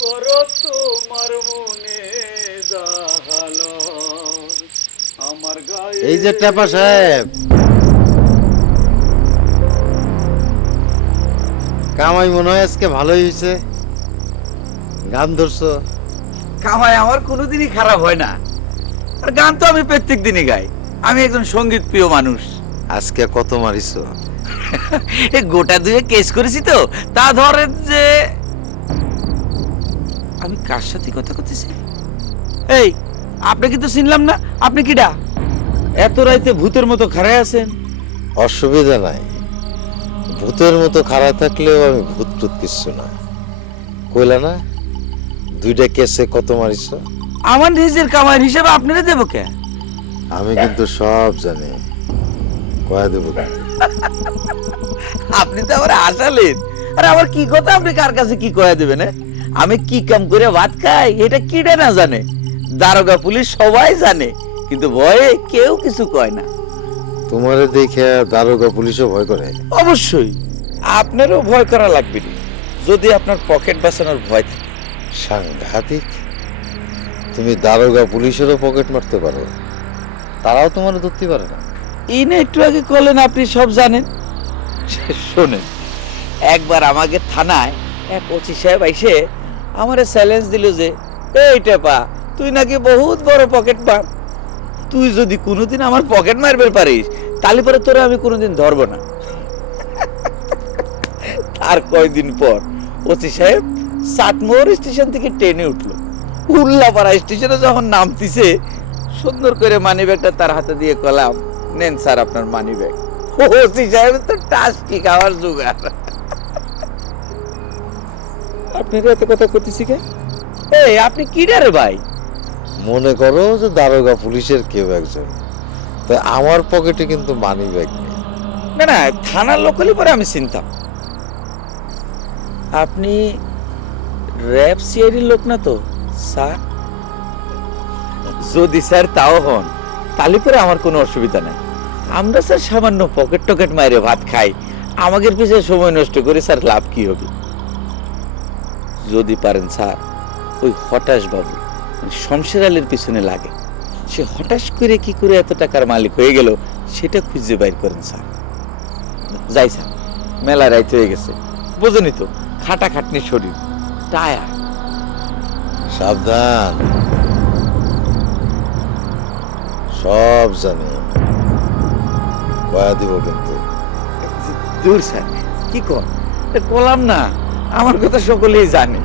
করো তোমার মনে দাহালো আমার গায়ে এই যে টেপা সাহেব। কামাই মনে হয় আজকে ভালোই হয়েছে। গান ধরছো। কামাই আমার কোনোদিনই খারাপ হয় না। আর গান তো আমি প্রত্যেক দিনই গাই। আমি একজন সংগীত প্রিয় মানুষ। আজকে কত মারিছো। গোটা দুয়ে কেস করেছি তো। তা ধরেন যে কার সাথে কথা করতেছি এই আপনি কিন্তু চিনলাম না? আপনি কিডা? এত রাইতে ভূতের মতো খাড়ায় আছেন? অসুবিধা নাই। ভূতের মতো খাড়া থাকলেও আমি ভূত টুত কিচ্ছু না। কইলা না দুইটা কেসে কত মারিছো? আমার নিজের কামাইয়ের হিসেবে আপনারা দেবো কে? আমি কিন্তু সব জানি। কয়া দেবো আপনি তো আমার আসালেন। আরে আমার কি কথা আপনি কার কাছে কি কয়া দেবেন এ? আমি কি কাম করে ভাত খাই? এটা কিডা না জানে? দারোগা পুলিশ সবাই জানে কিন্তু ভয়ে কেউ কিছু কয় না। তোমারে দেখে দারোগা পুলিশও ভয় করে। অবশ্যই আপনারও ভয় করা লাগবে না। যদি আপনার পকেট বাঁচানোর ভয় থাকে। সাংঘাতিক। তুমি দারোগা পুলিশেরও পকেট মারতে পারো। তারাও তোমার ধরতে পারে না। ইনে একটু আগে করলেন আপনি সব জানেন। শোনেন। একবার আমাকে থানায় এক ওসি সাহেব আইসে আমারে চ্যালেঞ্জ দিল যে, এই টেপা, তুই নাকি বহুত বড় পকেট মার। তুই যদি কোনোদিন আমার পকেট মারবে পারিস, তাহলে পরে তোরা আমি কোনোদিন ধরবো না। তার কয়দিন পর ওসি সাহেব সাতমোহর স্টেশন থেকে ট্রেনে উঠল। উল্লাপাড়া স্টেশনে যখন নামতিছে, সুন্দর করে মানি ব্যাগটা তার হাতে দিয়ে কলাম, নেন স্যার আপনার মানি ব্যাগ ওসি সাহেব তো টাস কি খাওয়ার জোগাড়। আপনার এত কথা করতেছি কে এই আপনি কি রে ভাই? মনে করো যে দারোগা পুলিশের কেউ একজন। তা আমার পকেটে কিন্তু মানি ব্যাগ নেই। না না থানার লোক হলে পরে আমি চিনতাম। আপনি র্যাব সিআইডির লোক না তো স্যার? যদি স্যার তাও হন তাহলে পরে আমার কোনো অসুবিধা নাই। আমরা স্যার সামান্য পকেট টকেট মাইরে ভাত খাই। আমাদের পিছিয়ে সময় নষ্ট করে স্যার লাভ কি হবে? যদি পারেন স্যার ওই হঠাৎ বাবু মানে শমশের আলীর পিছনে লাগে। সে হঠাৎ করে কি করে এত টাকার মালিক হয়ে গেল সেটা খুঁজে বাইর করেন স্যার। যাই স্যার মেলা রাইত হয়ে গেছে। বোঝেনি তো খাটা খাটনি শরীর টায়ার সাবধান। সব জানি। কয়া দিব কিন্তু। দূর স্যার কি কর? কলাম না। আমার কথা সকলেই জানে।